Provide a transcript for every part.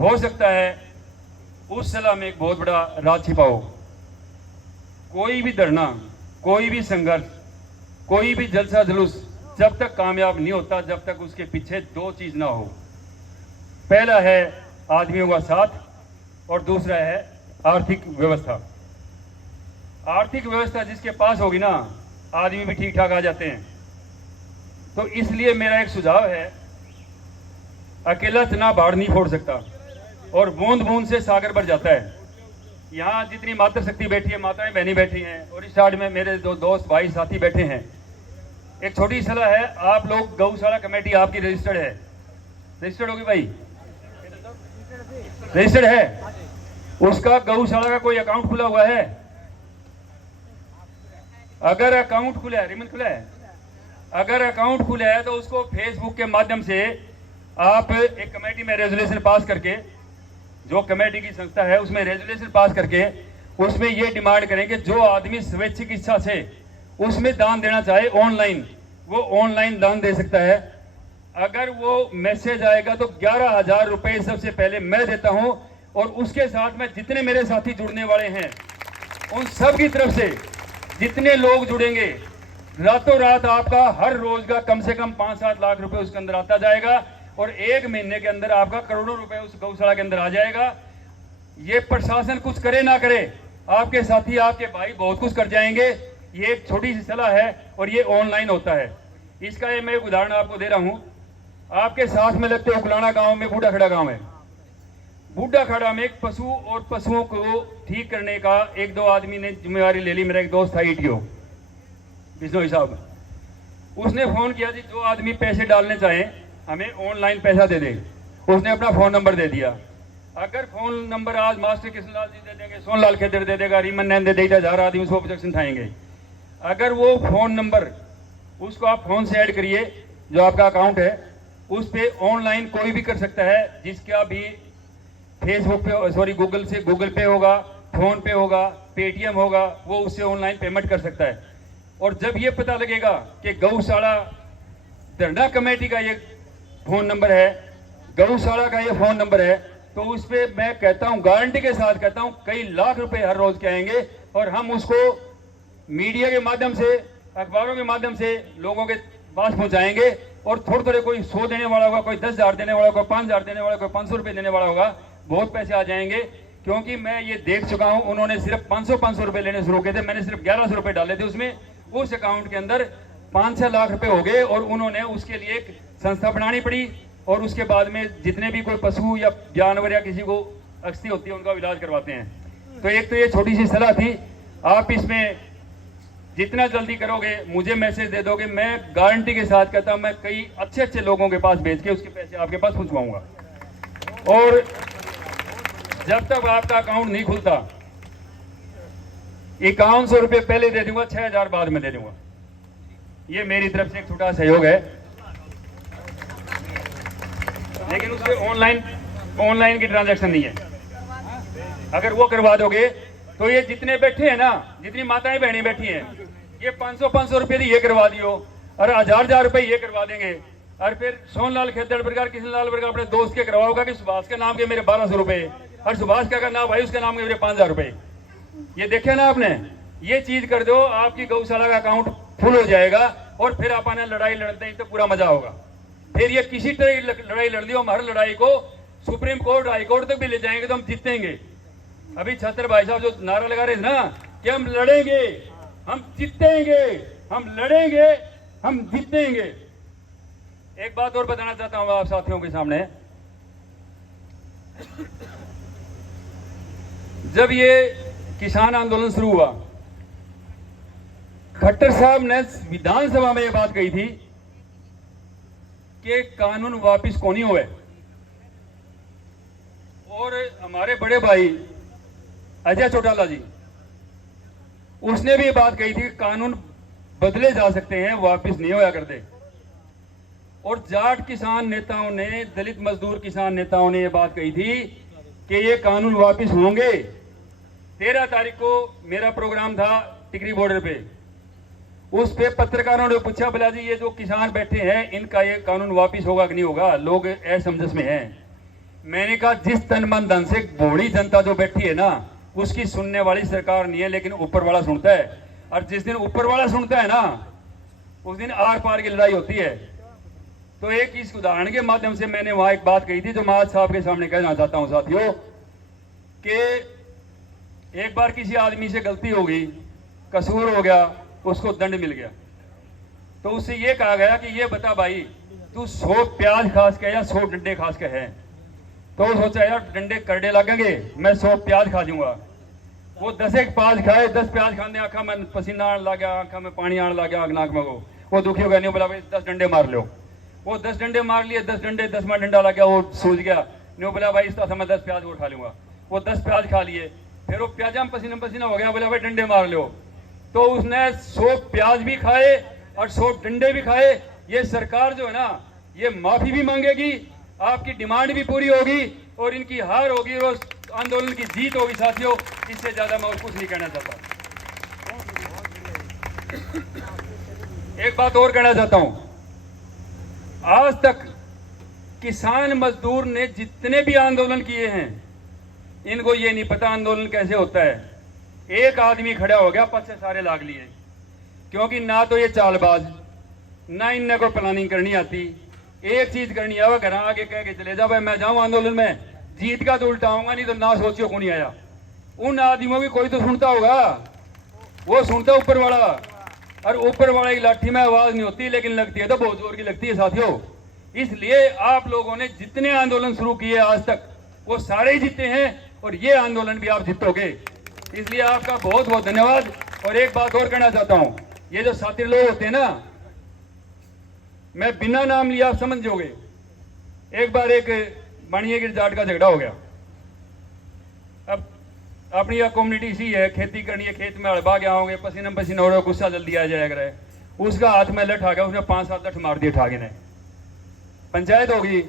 हो सकता है उस सलाह में एक बहुत बड़ा राज छिपा हो। कोई भी धरना, कोई भी संघर्ष, कोई भी जलसा जुलूस जब तक कामयाब नहीं होता जब तक उसके पीछे दो चीज ना हो। पहला है आदमियों का साथ और दूसरा है आर्थिक व्यवस्था। आर्थिक व्यवस्था जिसके पास होगी ना, आदमी भी ठीक ठाक आ जाते हैं। तो इसलिए मेरा एक सुझाव है, अकेला तना बाढ़ नहीं फोड़ सकता और बूंद बूंद से सागर भर जाता है। यहाँ जितनी मातृशक्ति बैठी है, माताएं बहनी बैठी हैं, और इस साइड में मेरे दो दोस्त भाई साथी बैठे हैं। एक छोटी सलाह है, आप लोग गौशाला कमेटी आपकी रजिस्टर्ड है, रजिस्टर्ड होगी भाई, रजिस्टर्ड है, उसका गौशाला का कोई अकाउंट खुला हुआ है? अगर अकाउंट खुला है, रिमन खुला है, अगर अकाउंट खुला है तो उसको फेसबुक के माध्यम से आप एक कमेटी में रेजोल्यूशन पास करके, जो कमेटी की संस्था है उसमें रेजोल्यूशन पास करके उसमें ये डिमांड करें कि जो आदमी स्वैच्छिक इच्छा से उसमें दान देना चाहे ऑनलाइन, वो ऑनलाइन दान दे सकता है। अगर वो मैसेज आएगा तो 11,000 रुपए सबसे पहले मैं देता हूं, और उसके साथ में जितने मेरे साथी जुड़ने वाले हैं उन सब की तरफ से जितने लोग जुड़ेंगे, रातों रात आपका हर रोज का कम से कम 5-7 लाख रुपए उसके अंदर आता जाएगा, और 1 महीने के अंदर आपका करोड़ों रुपए उस गौशाला के अंदर आ जाएगा। ये प्रशासन कुछ करे ना करे, आपके साथी आपके भाई बहुत कुछ कर जाएंगे। ये एक छोटी सी सलाह है और ये ऑनलाइन होता है। इसका ये मैं एक उदाहरण आपको दे रहा हूं। आपके साथ में लगते उकलाना गांव में बूढ़ा खड़ा गांव है। बूढ़ा खड़ा में एक पशु और पशुओं को ठीक करने का 1-2 आदमी ने जिम्मेवारी ले ली। मेरा एक दोस्त था ईटीओ बिश्नोई साहब, उसने फोन किया जी जो आदमी पैसे डालने चाहे हमें ऑनलाइन पैसा दे दे। उसने अपना फोन नंबर दे दिया। अगर फोन नंबर आज मास्टर कृष्णलाल जी दे देंगे, सोनलाल खेदर दे देगा, रीमन नैन दे देगा, 1000 आदमी उसको ऑब्जेक्शन उठाएंगे। अगर वो फोन नंबर उसको आप फोन से ऐड करिए, जो आपका अकाउंट है उस पे ऑनलाइन कोई भी कर सकता है, जिसका भी फेसबुक पे, सॉरी गूगल से, गूगल पे होगा, फोन पे होगा, पेटीएम होगा, वो उससे ऑनलाइन पेमेंट कर सकता है। और जब ये पता लगेगा कि गौशाला धरना कमेटी का ये फोन नंबर है, गौशाला का ये फोन नंबर है, तो उस पर मैं कहता हूं, गारंटी के साथ कहता हूं, कई लाख रुपए हर रोज के आएंगे, और हम उसको मीडिया के माध्यम से, अखबारों के माध्यम से लोगों के पास पहुंचाएंगे। और थोड़े थोड़े, कोई 100 देने वाला होगा, कोई 10,000 देने वाला होगा, 5,000 देने वाला होगा, 500 रुपये देने वाला होगा, बहुत पैसे आ जाएंगे। क्योंकि मैं ये देख चुका हूं, उन्होंने सिर्फ 500 रुपए लेने शुरू किए थे, मैंने सिर्फ 1100 रुपए डाले थे उसमें, उस अकाउंट के अंदर 5-6 लाख रुपए हो गए। और उन्होंने उसके लिए एक संस्था बनानी पड़ी, और उसके बाद में जितने भी कोई पशु या जानवर या किसी को अस्थि होती है उनका इलाज करवाते हैं। तो एक तो ये छोटी सी सलाह थी, आप इसमें जितना जल्दी करोगे मुझे मैसेज दे दोगे, मैं गारंटी के साथ कहता हूं, मैं कई अच्छे अच्छे लोगों के पास भेज के उसके पैसे आपके पास पहुंचवाऊंगा। और जब तक आपका अकाउंट नहीं खुलता, 5100 रुपये पहले दे दूंगा, 6000 बाद में दे दूंगा। ये मेरी तरफ से एक छोटा सहयोग है, लेकिन उससे ऑनलाइन की ट्रांजैक्शन नहीं है। अगर वो करवा दोगे तो ये जितने बैठे हैं ना, जितनी माताएं बहनें बैठी हैं, ये 500 रुपये ये करवा दियो, और 1000 रुपये ये करवा देंगे। और फिर सोनलाल खेदड़ प्रकार, कृष्णलाल प्रकार अपने दोस्त के करवाओगा कि सुभाष के नाम के मेरे 1200 रुपये, और सुभाष का नाम भाई उसके नाम के मेरे 5000 रुपये। ये देखे ना आपने, ये चीज कर दो, आपकी गौशाला का अकाउंट फुल हो जाएगा, और फिर अपने लड़ाई लड़ते हैं तो पूरा मजा होगा। फिर ये किसी तरह लड़ाई लड़ ली, हम हर लड़ाई को सुप्रीम कोर्ट, हाई कोर्ट तक भी ले जाएंगे तो हम जीतेंगे। अभी छत्र भाई साहब जो नारा लगा रहे थे ना कि हम लड़ेंगे, हम जीतेंगे, हम लड़ेंगे, हम जीतेंगे। एक बात और बताना चाहता हूं आप साथियों के सामने, जब ये किसान आंदोलन शुरू हुआ, खट्टर साहब ने विधानसभा में ये बात कही थी कि कानून वापिस को नहीं हुए। और हमारे बड़े भाई अजय चौटाला जी, उसने भी ये बात कही थी कि कानून बदले जा सकते हैं, वापिस नहीं होया करते। और जाट किसान नेताओं ने, दलित मजदूर किसान नेताओं ने ये बात कही थी कि ये कानून वापिस होंगे। 13 तारीख को मेरा प्रोग्राम था टिकरी बॉर्डर पे, उस पे पत्रकारों ने पूछा, बोला जी ये जो किसान बैठे हैं इनका ये कानून वापिस होगा कि नहीं होगा, लोग असमंजस में हैं। मैंने कहा जिस तन मन धन से भोली जनता जो बैठी है ना, उसकी सुनने वाली सरकार नहीं है, लेकिन ऊपर वाला सुनता है। और जिस दिन ऊपर वाला सुनता है ना, उस दिन आर पार की लड़ाई होती है। तो एक इस उदाहरण के माध्यम से मैंने वहां एक बात कही थी जो मैं आज साहब के सामने कहना चाहता हूं साथियों, कि एक बार किसी आदमी से गलती हो गई, कसूर हो गया, उसको दंड मिल गया। तो उससे ये कहा गया कि ये बता भाई, तू 100 प्याज खास के या 100 डंडे खास के है? तो वो सोचा यार डंडे करड़े लगेंगे, मैं 100 प्याज खा जाऊंगा। वो 10 एक प्याज खाए, 10 प्याज खाने आंखा में पसीना आने लग गया, आंखा में पानी आने लग गया, नाक में वो दुखी हो गया। नहीं बोला भाई 10 डंडे मार लो। वो 10 डंडे मार लिए, 10 डंडे 10वां डंडा लग गया, वो सूझ गया। नहीं बोला भाई इस तरह मैं 10 प्याज और खा लूंगा। वो 10 प्याज खा लिए, फिर वो प्याजा में पसीना पसीना हो गया, बोला भाई डंडे मार लो। तो उसने 100 प्याज भी खाए और 100 डंडे भी खाए। ये सरकार जो है ना, ये माफी भी मांगेगी, आपकी डिमांड भी पूरी होगी और इनकी हार होगी और आंदोलन की जीत होगी साथियों। इससे ज्यादा मैं और कुछ नहीं कहना चाहता। एक बात और कहना चाहता हूं, आज तक किसान मजदूर ने जितने भी आंदोलन किए हैं, इनको ये नहीं पता आंदोलन कैसे होता है। एक आदमी खड़ा हो गया, पद से सारे लाग लिए, क्योंकि ना तो ये चालबाज, ना इनने को प्लानिंग करनी आती। एक चीज करनी है, वो घर आगे कह के चले जाओ भाई मैं जाऊं आंदोलन में, जीत का तो उल्टा आऊंगा, नहीं तो ना सोचियो को नहीं आया। उन आदमियों की कोई तो सुनता होगा, वो सुनता ऊपर वाला, और ऊपर वाले की लाठी में आवाज नहीं होती, लेकिन लगती है तो बहुत जोर की लगती है साथियों। इसलिए आप लोगों ने जितने आंदोलन शुरू किए आज तक, वो सारे ही जीते हैं और ये आंदोलन भी आप जीतोगे। इसलिए आपका बहुत बहुत धन्यवाद। और एक बात और कहना चाहता हूं, ये जो साथी लोग होते हैं ना, मैं बिना नाम लिया आप समझ जाओगे। एक बार एक बाणिया गिर जाट का झगड़ा हो गया। अब अपनी यह कम्युनिटी सी है, खेती करनी है, खेत में हड़बा गया होंगे, पसीना पसीना हो रहा है, गुस्सा जल्दी आ जाएगा है। उसका हाथ में लठ आ गया, उसने 5-7 लठ मार दिए ठागे ने। पंचायत होगी,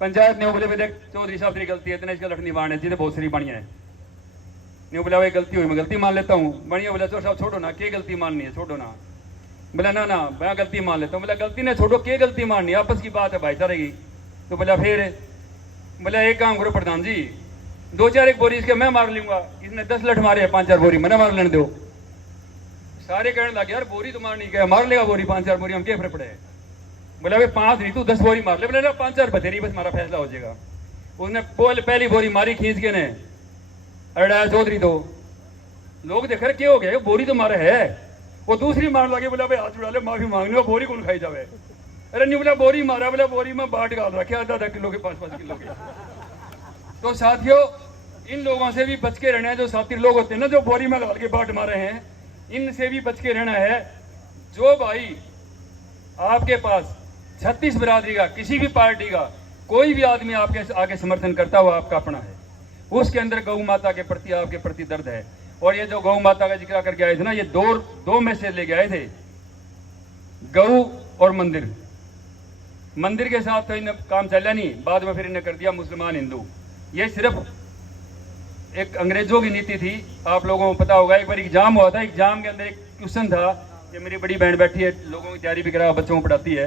पंचायत ने बोले देख चौधरी साहब तेरी गलती है, इतने इसका लठ नहीं मारने चाहिए, बहुत सारी बढ़िया है। नहीं बोला भाई गलती हुई, मैं गलती मान लेता हूँ। बढ़िया बोला चौधरी साहब छोड़ो ना, क्या गलती माननी है, छोड़ो ना। बोला ना ना मैं गलती मान लेता हूँ। बोला गलती ने छोड़ो, क्या गलती माननी, आपस की बात है भाईचारे की। तो बोला फिर, बोला एक काम करो प्रधान जी, 2-4 एक बोरी इसके मैं मार लूंगा, इसने 10 लठ मारे हैं, 5-4 बोरी मैंने मार लेने दो। सारे कहने लगे यार बोरी तो मारनी क्या, मार लेगा बोरी, 5-4 बोरी हम क्या फर्क पड़े। बोला भाई 5 नहीं तू 10 बोरी मार ले। बोले ना 5-4 बतेरी, बस हमारा फैसला हो जाएगा। उसने पहली बोरी मारी खींच के ने, अड़ाया चौधरी। तो लोग देख रहे क्या हो गया, बोरी तो मारे है। वो दूसरी मार लगे, बोला भाई हाथ जुड़ा ले, माफी मांगने हो, बोरी कौन खाई जावे। अरे नहीं बोला बोरी मारा, बोला बोरी में बाट डाल रखे आधा किलो के 5-5 किलो के। तो साथियों इन लोगों से भी बच के रहना है, जो साथी लोग होते हैं ना जो बोरी में डाल के बाट मारे हैं, इनसे भी बच के रहना है। जो भाई आपके पास 36 बिरादरी का, किसी भी पार्टी का कोई भी आदमी आपके आगे समर्थन करता हुआ आपका अपना है, उसके अंदर गौ माता के प्रति आपके प्रति दर्द है। और ये जो गौ माता का जिक्र करके आए थे ना, ये दो मैसेज लेके आए थे, गौ और मंदिर। मंदिर के साथ तो इन्हें काम चला नहीं, बाद में फिर इन्हें कर दिया मुसलमान हिंदू। ये सिर्फ एक अंग्रेजों की नीति थी। आप लोगों को पता होगा, एक बार एग्जाम हुआ था, एग्जाम के अंदर एक क्वेश्चन था, ये मेरी बड़ी बहन बैठी है, लोगों की तैयारी भी करा, बच्चों को पढ़ाती है,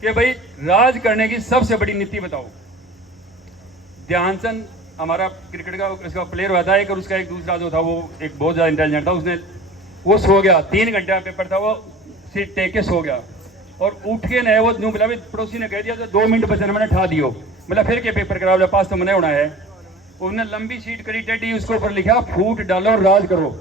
कि भाई राज करने की सबसे बड़ी नीति बताओ। ध्यानचंद हमारा क्रिकेट का इसका प्लेयर हुआ था एक, और उसका एक दूसरा जो था वो एक बहुत ज़्यादा इंटेलिजेंट था, उसने वो सो गया, 3 घंटे का पेपर था, वो सीट टेक के सो गया और उठ के नए वो न्यू बोला, पड़ोसी ने कह दिया तो 2 मिनट बचने मैंने ठा दियो। बोला फिर के पेपर करा, बोला पास तो मैंने होना है। उसने लंबी सीट करी टेढ़ी, उसके ऊपर लिखा फूट डालो और राज करो।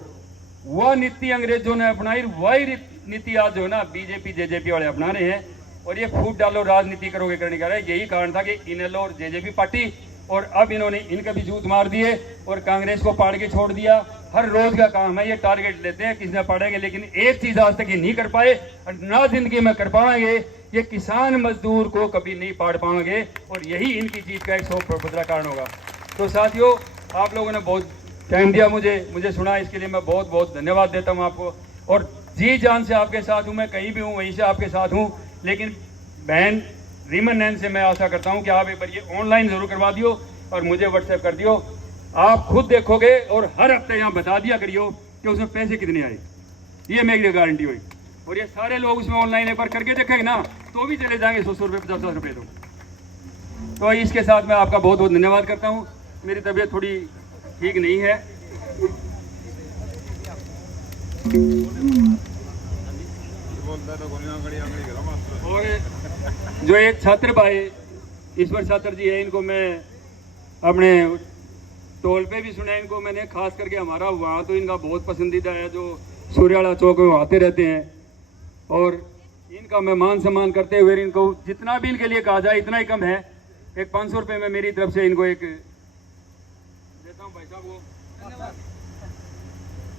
वह नीति अंग्रेजों ने अपनाई, वही नीति आज जो है ना बीजेपी जेजेपी वाले अपना रहे हैं। और ये फूट डालो राजनीति करोगे करने का यही कारण था कि इनेलो और जेजेपी पार्टी, और अब इन्होंने इनके भी जूत मार दिए और कांग्रेस को पाड़ के छोड़ दिया। हर रोज का काम है, ये टारगेट लेते हैं किसने पाड़ेंगे, लेकिन एक चीज आज तक ये नहीं कर पाए और ना जिंदगी में कर पाएंगे, ये किसान मजदूर को कभी नहीं पाड़ पाएंगे। और यही इनकी जीत का एक सौ बड़ा कारण होगा। तो साथियों आप लोगों ने बहुत टाइम दिया, मुझे सुना, इसके लिए मैं बहुत बहुत धन्यवाद देता हूँ आपको। और जी जान से आपके साथ हूँ, मैं कहीं भी हूँ वहीं से आपके साथ हूँ। लेकिन बहन रीमन नैन से मैं आशा करता हूँ कि आप एक बार ये ऑनलाइन जरूर करवा दियो और मुझे व्हाट्सएप कर दियो। आप खुद देखोगे और हर हफ्ते यहाँ बता दिया करियो कि उसमें पैसे कितने आए, ये मेरी गारंटी हुई। और ये सारे लोग उसमें ऑनलाइन एक बार करके देखेंगे ना तो भी चले जाएंगे 100 रुपये 50 रुपये। तो तो इसके साथ मैं आपका बहुत बहुत धन्यवाद करता हूँ। मेरी तबीयत थोड़ी ठीक नहीं है। और जो एक छात्र भाई ईश्वर छात्र जी है, इनको मैं अपने टोल पे भी सुना, इनको मैंने खास करके हमारा वहाँ तो इनका बहुत पसंदीदा है, जो सूर्याला चौक में आते रहते हैं। और इनका मैं मान सम्मान करते हुए इनको जितना भी इनके लिए कहा जाए इतना ही कम है। एक 500 रुपये में मेरी तरफ से इनको एक देता हूँ भाई साहब को।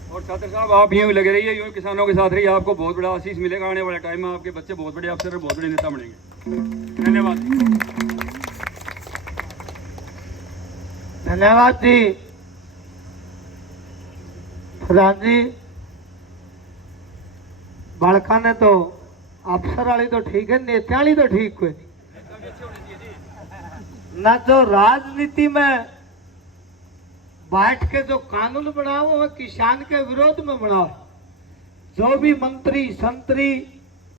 और छात्र साहब आप यूँ लगे रहिए, यूँ किसानों के साथ रहिए, आपको बहुत बड़ा आशीष मिलेगा। आने वाले टाइम में आपके बच्चे बहुत बड़े अफसर और बहुत बड़े नेता बनेंगे। धन्यवाद। धन्यवाद जी। प्रधान जी, बालका ने तो अफसर वाली तो ठीक है, नेता वाली तो ठीक कोई नहीं ना। जो राजनीति में बैठ के जो कानून बनाओ वो किसान के विरोध में बनाओ। जो भी मंत्री संतरी